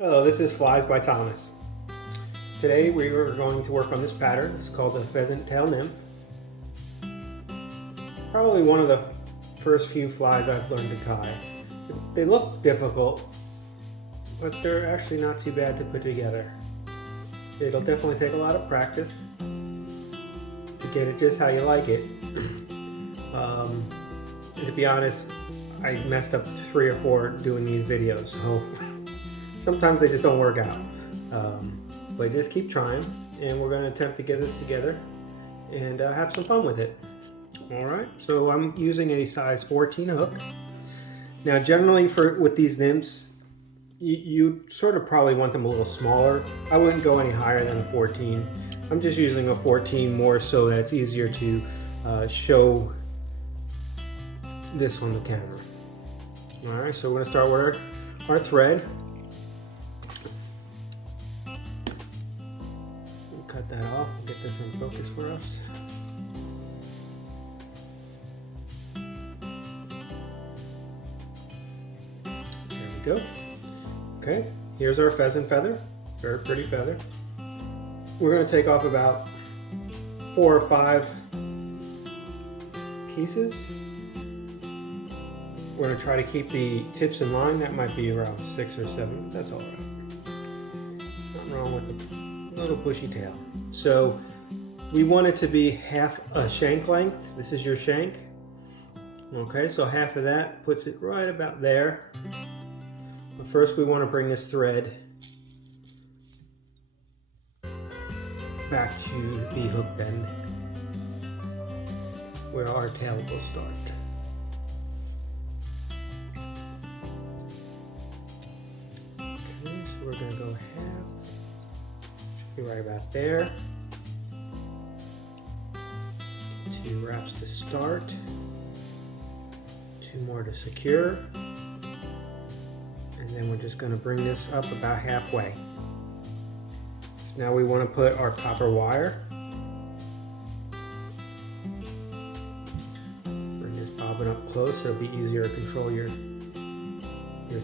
Hello, this is Flies by Thomas. Today we are going to work on this pattern. It's called the Pheasant Tail Nymph. Probably one of the first few flies I've learned to tie. They look difficult, but they're actually not too bad to put together. It'll definitely take a lot of practice to get it just how you like it. And to be honest, I messed up 3 or 4 doing these videos, so sometimes they just don't work out. But just keep trying, and we're going to attempt to get this together and have some fun with it. Alright, so I'm using a size 14 hook. Now generally with these nymphs, you sort of probably want them a little smaller. I wouldn't go any higher than a 14. I'm just using a 14 more so that it's easier to show this on the camera. Alright, so we're going to start with our thread. Cut that off and get this in focus for us. There we go. Okay, here's our pheasant feather. Very pretty feather. We're going to take off about 4 or 5 pieces. We're going to try to keep the tips in line. That might be around 6 or 7, but that's all right. Nothing wrong with it. Little bushy tail. So we want it to be half a shank length. This is your shank. Okay, so half of that puts it right about there. But first we want to bring this thread back to the hook bend where our tail will start. Okay, so we're going to go half. Right about there. 2 wraps to start, 2 more to secure, and then we're just going to bring this up about halfway. So now we want to put our copper wire. Bring this bobbin up close so it'll be easier to control your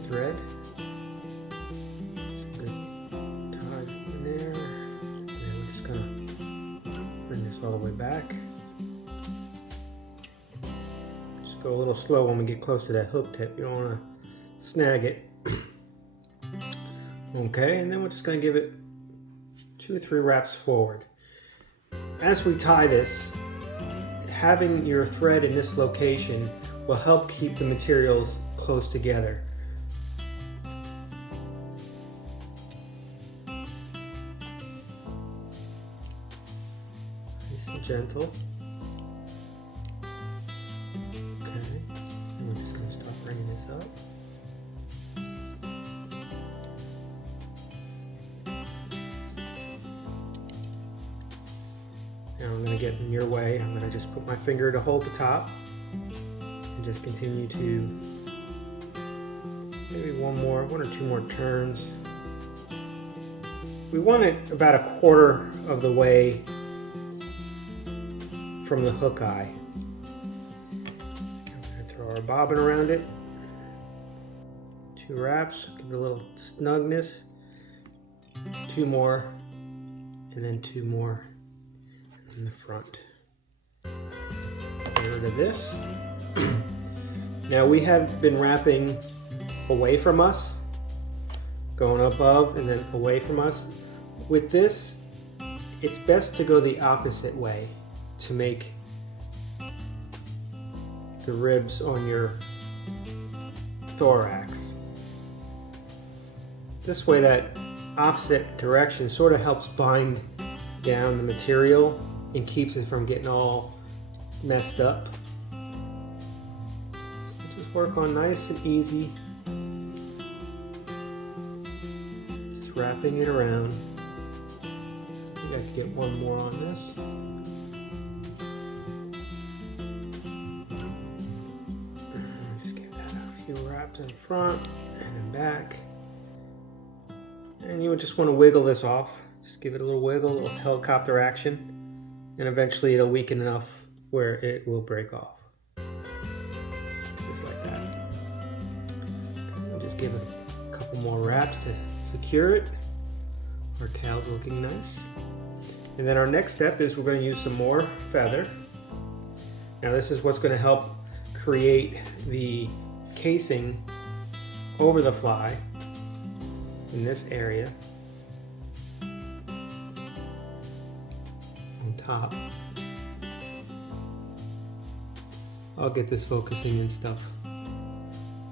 thread. All the way back. Just go a little slow when we get close to that hook tip. You don't want to snag it. Okay, and then we're just going to give it 2 or 3 wraps forward. As we tie this, having your thread in this location will help keep the materials close together. Gentle. Okay, and we're just going to start bringing this up. Now I'm going to get in your way. I'm going to just put my finger to hold the top and just continue to maybe 1 or 2 more turns. We want it about 1/4 of the way from the hook eye. I'm going to throw our bobbin around it. 2 wraps, give it a little snugness. 2 more, and then 2 more in the front. Get rid of this. Now we have been wrapping away from us, going above and then away from us. With this, it's best to go the opposite way to make the ribs on your thorax. This way, that opposite direction sort of helps bind down the material and keeps it from getting all messed up. Just work on nice and easy, just wrapping it around. I got to get 1 more on this. Wraps in front and in back, and you would just want to wiggle this off. Just give it a little wiggle, a little helicopter action, and eventually it'll weaken enough where it will break off, just like that. Okay, we'll just give it a couple more wraps so secure it. Our tail's looking nice. And then our next step is we're going to use some more feather. Now this is what's going to help create the casing over the fly in this area on top. I'll get this focusing and stuff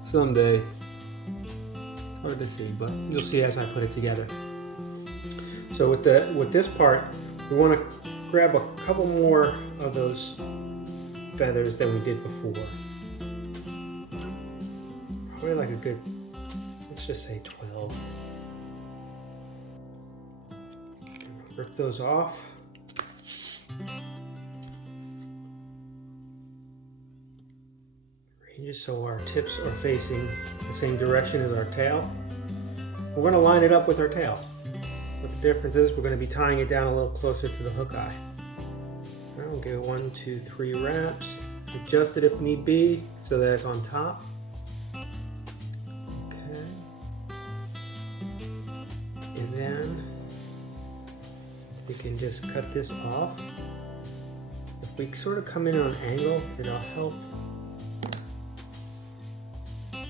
someday. It's hard to see, but you'll see as I put it together. So with this part, we want to grab a couple more of those feathers than we did before. Probably like a good, let's just say 12. Rip those off. Arrange it so our tips are facing the same direction as our tail. We're going to line it up with our tail. But the difference is we're going to be tying it down a little closer to the hook eye. I'll give it 1, 2, 3 wraps. Adjust it if need be so that it's on top. Okay. And then we can just cut this off. If we sort of come in on an angle, it'll help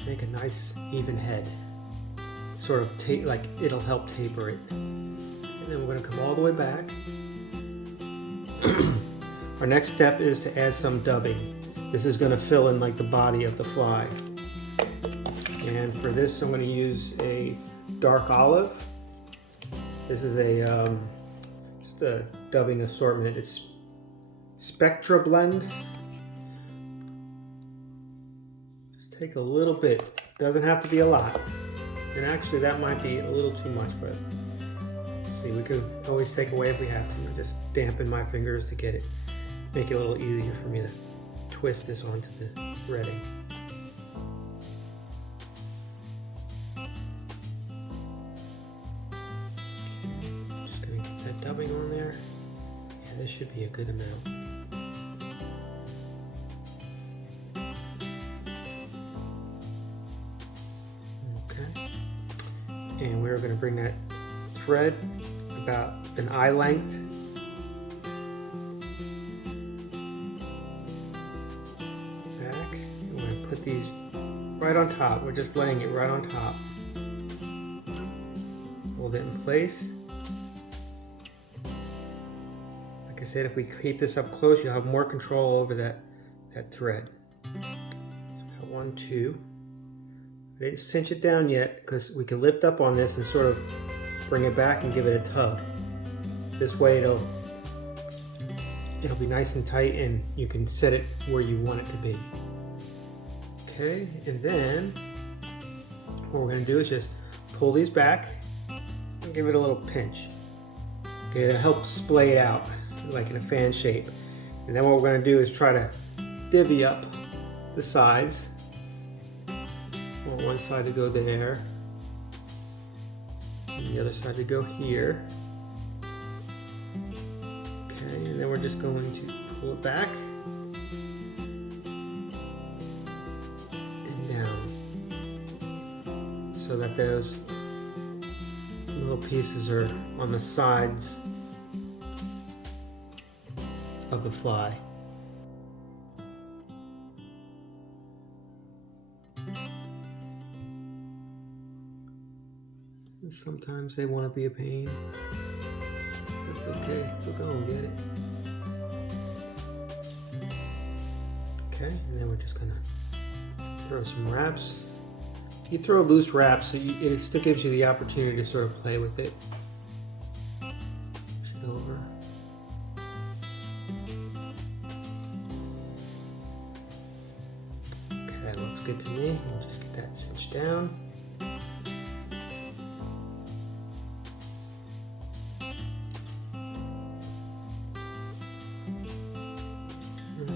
make a nice even head. Sort of like it'll help taper it. And then we're going to come all the way back. Our next step is to add some dubbing. This is going to fill in like the body of the fly. And for this I'm going to use a dark olive. This is just a dubbing assortment. It's Spectra Blend. Just take a little bit. Doesn't have to be a lot. And actually that might be a little too much, but let's see, we could always take away if we have to. Just dampen my fingers to get it, make it a little easier for me to twist this onto the threading. Okay, just gonna get that dubbing on there. Yeah, this should be a good amount. And we're going to bring that thread about an eye length back. And we're going to put these right on top. We're just laying it right on top. Hold it in place. Like I said, if we keep this up close, you'll have more control over that thread. So about 1, 2. I didn't cinch it down yet because we can lift up on this and sort of bring it back and give it a tug. This way it'll be nice and tight and you can set it where you want it to be. Okay, and then what we're going to do is just pull these back and give it a little pinch. Okay, it'll help splay it out like in a fan shape. And then what we're going to do is try to divvy up the sides. One side to go there, and the other side to go here. Okay, and then we're just going to pull it back and down so that those little pieces are on the sides of the fly. Sometimes they want to be a pain. That's okay. We'll go and get it. Okay, and then we're just gonna throw some wraps. You throw loose wraps, so it still gives you the opportunity to sort of play with it. Push it over. Okay, that looks good to me. We'll just get that cinched down.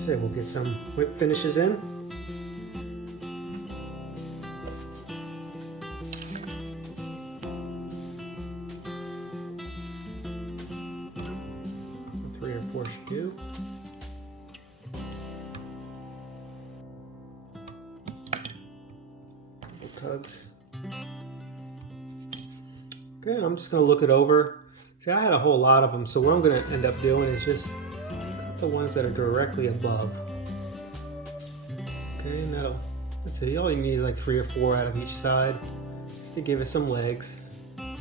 We'll get some whip finishes in. Three or four should do. Couple tugs. Okay, and I'm just going to look it over. See, I had a whole lot of them, so what I'm going to end up doing is just cut the ones that are directly above. Okay, and that'll, let's see, all you need is like 3 or 4 out of each side, just to give it some legs. And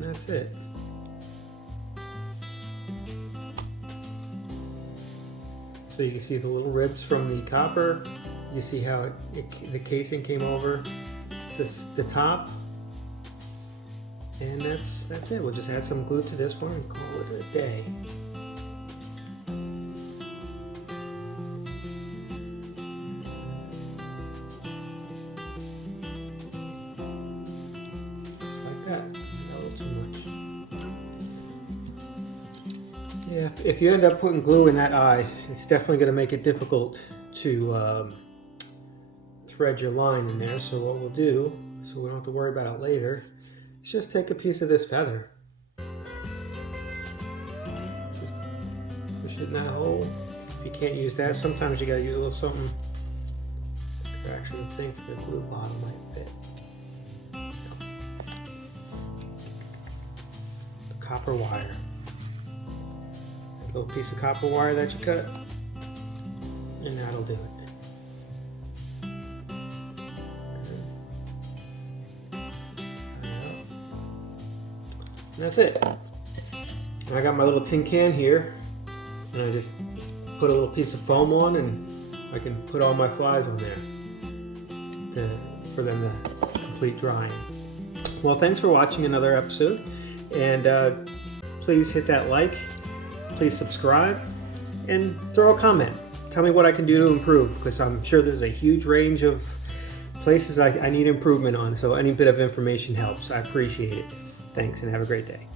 that's it. So you can see the little ribs from the copper. You see how the casing came over the top. And that's it. We'll just add some glue to this one and call it a day. Just like that. Not a little too much. Yeah, if you end up putting glue in that eye, it's definitely going to make it difficult to thread your line in there. So what we'll do, so we don't have to worry about it later, is just take a piece of this feather. Just push it in that hole. If you can't use that, sometimes you got to use a little something. I actually think the glue bottom might fit. The copper wire. Little piece of copper wire that you cut, and that'll do it. And that's it. And I got my little tin can here, and I just put a little piece of foam on, and I can put all my flies on there for them to complete drying. Well, thanks for watching another episode, and please hit that like. Please subscribe and throw a comment. Tell me what I can do to improve, because I'm sure there's a huge range of places I need improvement on, so any bit of information helps. I appreciate it. Thanks and have a great day.